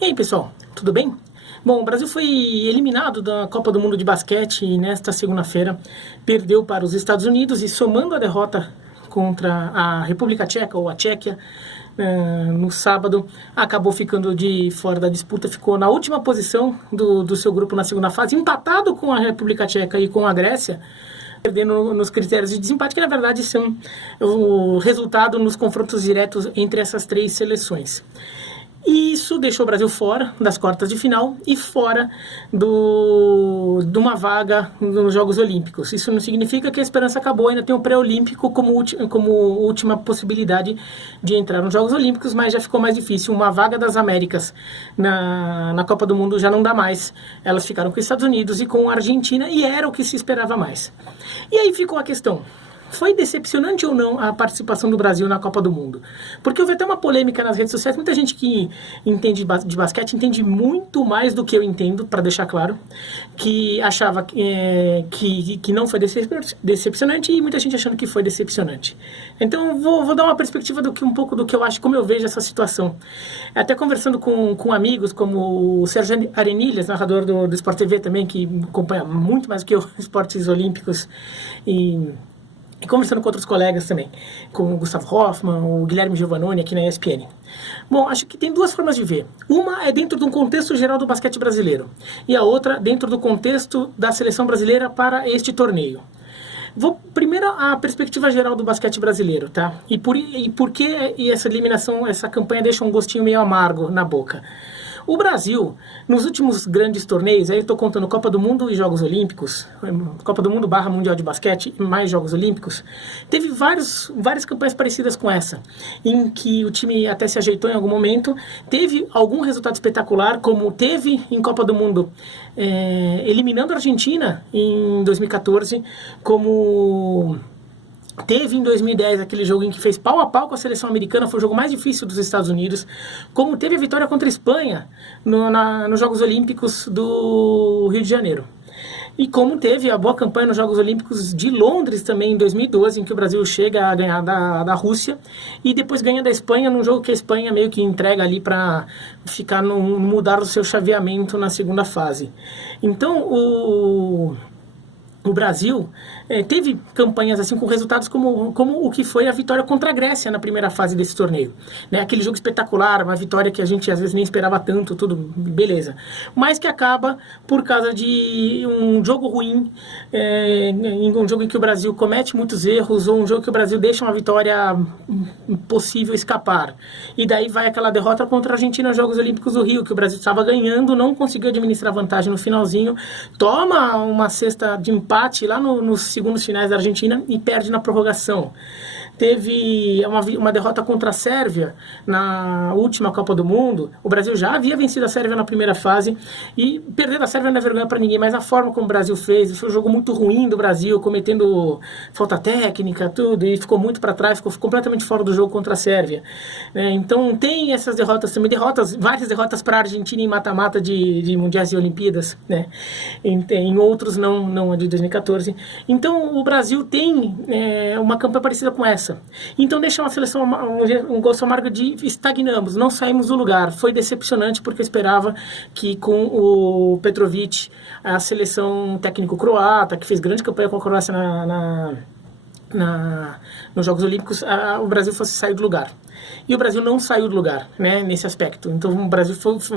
E aí, pessoal, tudo bem? Bom, o Brasil foi eliminado da Copa do Mundo de Basquete nesta segunda-feira, perdeu para os Estados Unidos e, somando a derrota contra a República Tcheca, ou a Tchequia, no sábado, acabou ficando de fora da disputa, ficou na última posição do seu grupo na segunda fase, empatado com a República Tcheca e com a Grécia, perdendo nos critérios de desempate, que na verdade são o resultado nos confrontos diretos entre essas três seleções. E isso deixou o Brasil fora das quartas de final e fora de uma vaga nos Jogos Olímpicos. Isso não significa que a esperança acabou, ainda tem o pré-olímpico como última possibilidade de entrar nos Jogos Olímpicos, mas já ficou mais difícil. Uma vaga das Américas na Copa do Mundo já não dá mais. Elas ficaram com os Estados Unidos e com a Argentina, e era o que se esperava mais. E aí ficou a questão: foi decepcionante ou não a participação do Brasil na Copa do Mundo? Porque houve até uma polêmica nas redes sociais. Muita gente que entende de basquete entende muito mais do que eu entendo, para deixar claro, que achava que não foi decepcionante, e muita gente achando que foi decepcionante. Então vou dar uma perspectiva um pouco do que eu acho, como eu vejo essa situação. Até conversando com amigos como o Sérgio Arenilhas, narrador do Sport TV também, que acompanha muito mais do que eu esportes olímpicos, e conversando com outros colegas também, com o Gustavo Hoffmann, o Guilherme Giovannoni aqui na ESPN. Bom, acho que tem duas formas de ver. Uma é dentro de um contexto geral do basquete brasileiro, e a outra dentro do contexto da seleção brasileira para este torneio. Vou primeiro a perspectiva geral do basquete brasileiro, tá? E por que essa eliminação, essa campanha deixa um gostinho meio amargo na boca? O Brasil, nos últimos grandes torneios, aí eu estou contando Copa do Mundo e Jogos Olímpicos, Copa do Mundo / Mundial de Basquete e mais Jogos Olímpicos, teve várias campanhas parecidas com essa, em que o time até se ajeitou em algum momento, teve algum resultado espetacular, como teve em Copa do Mundo, eliminando a Argentina em 2014, como teve em 2010 aquele jogo em que fez pau a pau com a seleção americana, foi o jogo mais difícil dos Estados Unidos, como teve a vitória contra a Espanha nos Jogos Olímpicos do Rio de Janeiro. E como teve a boa campanha nos Jogos Olímpicos de Londres também em 2012, em que o Brasil chega a ganhar da Rússia e depois ganha da Espanha, num jogo que a Espanha meio que entrega ali para mudar o seu chaveamento na segunda fase. Então o Brasil teve campanhas assim com resultados como o que foi a vitória contra a Grécia na primeira fase desse torneio, né? Aquele jogo espetacular, uma vitória que a gente às vezes nem esperava tanto, tudo beleza, mas que acaba por causa de um jogo ruim, em um jogo em que o Brasil comete muitos erros, ou um jogo que o Brasil deixa uma vitória possível escapar, e daí vai aquela derrota contra a Argentina nos Jogos Olímpicos do Rio, que o Brasil estava ganhando, não conseguiu administrar a vantagem no finalzinho, toma uma cesta de empate lá nos segundos finais da Argentina e perde na prorrogação. Teve uma derrota contra a Sérvia na última Copa do Mundo. O Brasil já havia vencido a Sérvia na primeira fase, e perder da Sérvia não é vergonha para ninguém, mas a forma como o Brasil fez, foi um jogo muito ruim do Brasil, cometendo falta técnica, tudo, e ficou muito para trás, ficou completamente fora do jogo contra a Sérvia. Então tem essas derrotas também, várias derrotas para a Argentina em mata-mata de Mundiais e Olimpíadas, né? Em outros não a de 2014. Então o Brasil tem uma campanha parecida com essa. Então deixa uma seleção um gosto amargo de estagnamos, não saímos do lugar. Foi decepcionante porque eu esperava que com o Petrovic, a seleção técnico croata, que fez grande campanha com a Croácia nos Jogos Olímpicos, o Brasil fosse sair do lugar. E o Brasil não saiu do lugar, né, nesse aspecto. Então o Brasil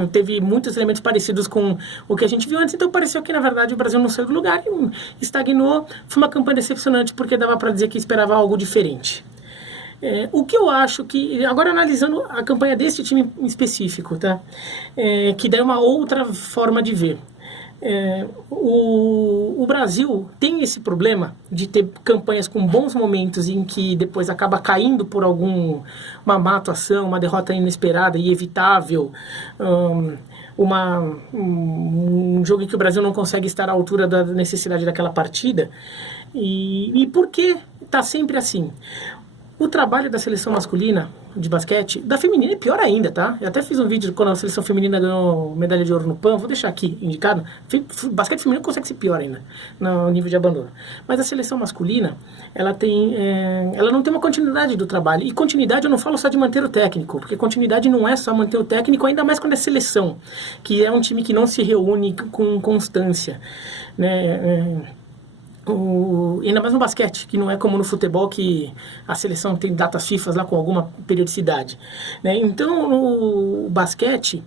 teve muitos elementos parecidos com o que a gente viu antes. Então pareceu que, na verdade, o Brasil não saiu do lugar e estagnou. Foi uma campanha decepcionante porque dava para dizer que esperava algo diferente. O que eu acho que, agora analisando a campanha desse time em específico, tá? Que daí é uma outra forma de ver. O Brasil tem esse problema de ter campanhas com bons momentos em que depois acaba caindo por uma má atuação, uma derrota inesperada e evitável, um jogo em que o Brasil não consegue estar à altura da necessidade daquela partida. E por que está sempre assim? O trabalho da seleção masculina, de basquete, da feminina é pior ainda, tá? Eu até fiz um vídeo quando a seleção feminina ganhou medalha de ouro no PAN, vou deixar aqui indicado. Basquete feminino consegue ser pior ainda, no nível de abandono. Mas a seleção masculina, ela não tem uma continuidade do trabalho. E continuidade eu não falo só de manter o técnico, porque continuidade não é só manter o técnico, ainda mais quando é seleção, que é um time que não se reúne com constância, né? Ainda mais no basquete, que não é como no futebol, que a seleção tem datas FIFA lá com alguma periodicidade, né? Então, no basquete,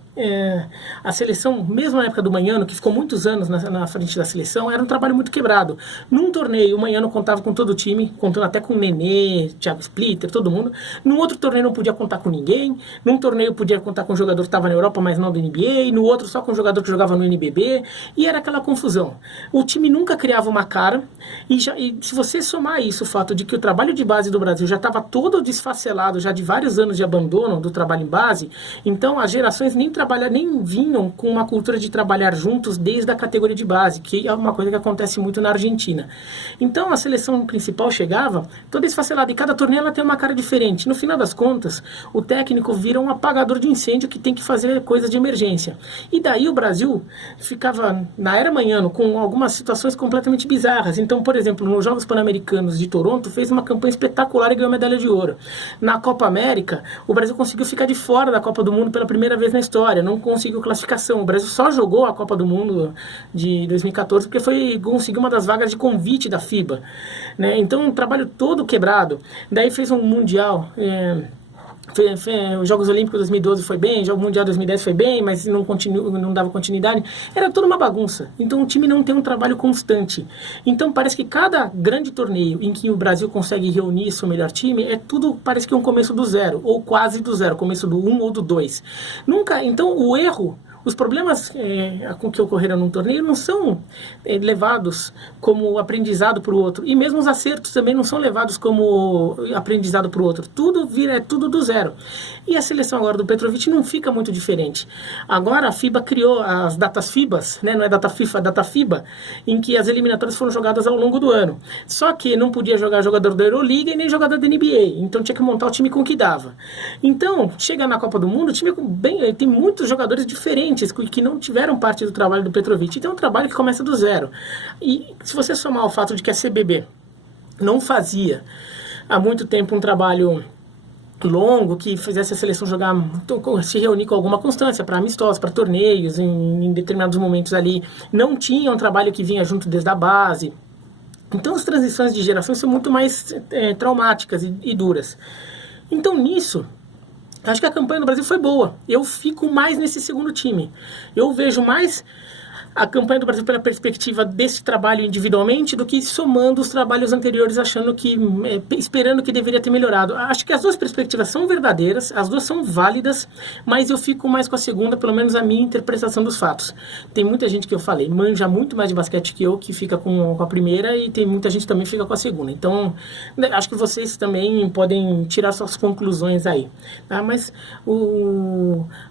a seleção, mesmo na época do Manhano, que ficou muitos anos na frente da seleção, era um trabalho muito quebrado. Num torneio, o Manhano contava com todo o time, contando até com o Nenê, Thiago Splitter, todo mundo. Num outro torneio não podia contar com ninguém. Num torneio podia contar com um jogador que estava na Europa, mas não do NBA. No outro só com um jogador que jogava no NBB. E era aquela confusão. O time nunca criava uma cara. E se você somar isso, o fato de que o trabalho de base do Brasil já estava todo desfacelado, já de vários anos de abandono do trabalho em base, então as gerações nem vinham com uma cultura de trabalhar juntos desde a categoria de base, que é uma coisa que acontece muito na Argentina. Então a seleção principal chegava toda desfacelada, e cada torneio ela tem uma cara diferente. No final das contas, o técnico vira um apagador de incêndio que tem que fazer coisas de emergência. E daí o Brasil ficava, na era Manhano, com algumas situações completamente bizarras. Então, por exemplo, nos Jogos Pan-Americanos de Toronto, fez uma campanha espetacular e ganhou medalha de ouro. Na Copa América, o Brasil conseguiu ficar de fora da Copa do Mundo pela primeira vez na história, não conseguiu classificação. O Brasil só jogou a Copa do Mundo de 2014 porque conseguiu uma das vagas de convite da FIBA, né? Então, um trabalho todo quebrado. Daí fez um Mundial... Os Jogos Olímpicos 2012 foi bem, o Jogo Mundial 2010 foi bem, mas não dava continuidade. Era toda uma bagunça. Então o time não tem um trabalho constante. Então parece que cada grande torneio em que o Brasil consegue reunir seu melhor time, parece que é um começo do zero, ou quase do zero, começo do 1 ou do 2. Então o erro... Os problemas que ocorreram num torneio não são levados como aprendizado para o outro. E mesmo os acertos também não são levados como aprendizado para o outro. Tudo tudo do zero. E a seleção agora do Petrovic não fica muito diferente. Agora a FIBA criou as datas FIBAs, né? Não é data FIFA, é data FIBA, em que as eliminatórias foram jogadas ao longo do ano. Só que não podia jogar jogador da Euroliga e nem jogador da NBA. Então tinha que montar o time com o que dava. Então, chega na Copa do Mundo, o time tem muitos jogadores diferentes que não tiveram parte do trabalho do Petrovic. Então é um trabalho que começa do zero. E se você somar o fato de que a CBB não fazia há muito tempo um trabalho longo, que fizesse a seleção se reunir com alguma constância para amistosos, para torneios, em determinados momentos ali, não tinha um trabalho que vinha junto desde a base. Então as transições de geração são muito mais traumáticas e duras. Então nisso, acho que a campanha do Brasil foi boa. Eu fico mais nesse segundo time. Eu vejo mais a campanha do Brasil pela perspectiva desse trabalho individualmente do que somando os trabalhos anteriores, esperando que deveria ter melhorado. Acho que as duas perspectivas são verdadeiras, as duas são válidas, mas eu fico mais com a segunda, pelo menos a minha interpretação dos fatos. Tem muita gente que eu falei, manja muito mais de basquete que eu, que fica com a primeira, e tem muita gente também que fica com a segunda. Então, acho que vocês também podem tirar suas conclusões aí. Tá? Mas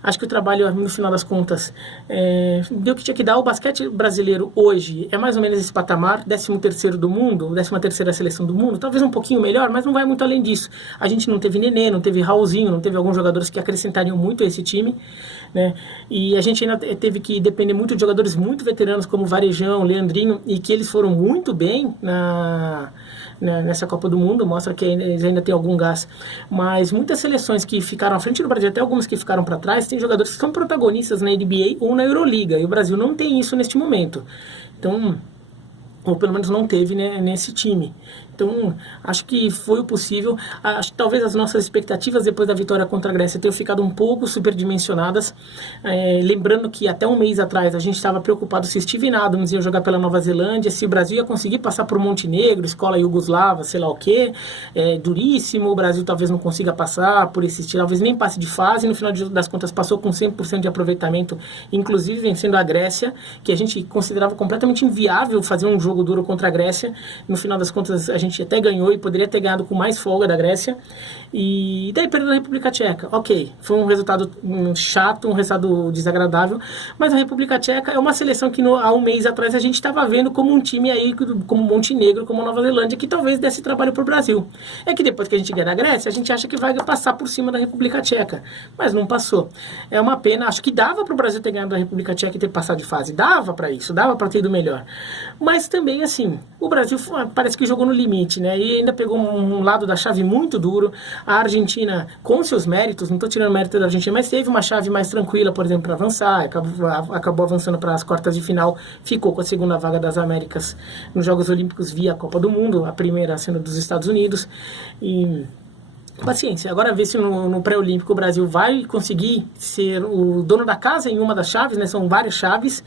acho que o trabalho, no final das contas, deu o que tinha que dar. O basquete brasileiro hoje é mais ou menos esse patamar, 13º do mundo, 13ª seleção do mundo, talvez um pouquinho melhor, mas não vai muito além disso. A gente não teve Nenê, não teve Raulzinho, não teve alguns jogadores que acrescentariam muito a esse time, né? E a gente ainda teve que depender muito de jogadores muito veteranos como Varejão, Leandrinho, e que eles foram muito bem nessa Copa do Mundo, mostra que eles ainda têm algum gás. Mas muitas seleções que ficaram à frente do Brasil, até algumas que ficaram para trás, tem jogadores que são protagonistas na NBA ou na Euroliga, e o Brasil não tem isso neste momento. Então, ou pelo menos não teve, né, nesse time. Então, acho que foi o possível. Acho que talvez as nossas expectativas depois da vitória contra a Grécia tenham ficado um pouco superdimensionadas. Lembrando que até um mês atrás a gente estava preocupado se Steven Adams ia jogar pela Nova Zelândia, se o Brasil ia conseguir passar por Montenegro, escola iugoslava, sei lá o quê. Duríssimo, o Brasil talvez não consiga passar por esse, talvez nem passe de fase. No final das contas passou com 100% de aproveitamento, inclusive vencendo a Grécia, que a gente considerava completamente inviável fazer um jogo duro contra a Grécia. No final das contas a gente até ganhou e poderia ter ganhado com mais folga da Grécia. E daí perdeu a República Tcheca. Ok, foi um resultado chato, um resultado desagradável, mas a República Tcheca é uma seleção que há um mês atrás a gente estava vendo como um time aí, como Montenegro, como Nova Zelândia, que talvez desse trabalho para o Brasil. É que depois que a gente ganha da Grécia, a gente acha que vai passar por cima da República Tcheca, mas não passou. É uma pena, acho que dava para o Brasil ter ganhado da República Tcheca e ter passado de fase, dava para isso, dava para ter ido melhor. Mas também, assim, o Brasil parece que jogou no limite, né? E ainda pegou um lado da chave muito duro. A Argentina, com seus méritos, não estou tirando mérito da Argentina, mas teve uma chave mais tranquila, por exemplo, para avançar, acabou avançando para as quartas de final, ficou com a segunda vaga das Américas nos Jogos Olímpicos via Copa do Mundo, a primeira sendo dos Estados Unidos. E paciência, agora ver se no pré-olímpico o Brasil vai conseguir ser o dono da casa em uma das chaves, né? São várias chaves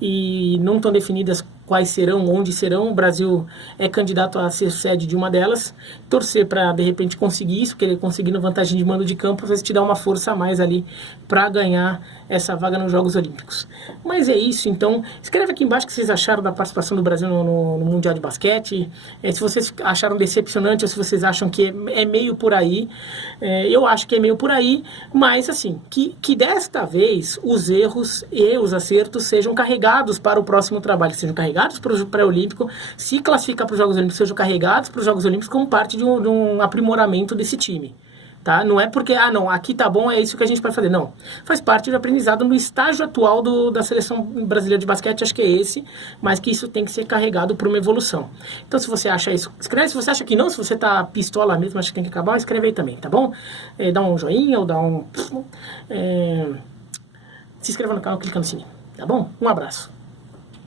e não estão definidas quais serão, onde serão. O Brasil é candidato a ser sede de uma delas. Torcer para, de repente, conseguir isso, porque conseguindo vantagem de mando de campo, às vezes te dá uma força a mais ali para ganhar essa vaga nos Jogos Olímpicos. Mas é isso, então, escreve aqui embaixo o que vocês acharam da participação do Brasil no Mundial de Basquete, se vocês acharam decepcionante ou se vocês acham que é meio por aí. Eu acho que é meio por aí, mas assim, que desta vez os erros e os acertos sejam carregados para o próximo trabalho, sejam carregados para o pré-olímpico, se classificar para os Jogos Olímpicos, sejam carregados para os Jogos Olímpicos como parte de um aprimoramento desse time. Tá? Não é porque, não, aqui tá bom, é isso que a gente vai fazer. Não. Faz parte do aprendizado no estágio atual da seleção brasileira de basquete, acho que é esse, mas que isso tem que ser carregado para uma evolução. Então, se você acha isso, escreve. Se você acha que não, se você tá pistola mesmo, acha que tem que acabar, escreve aí também, tá bom? Dá um joinha ou dá um... se inscreva no canal, clica no sininho, tá bom? Um abraço.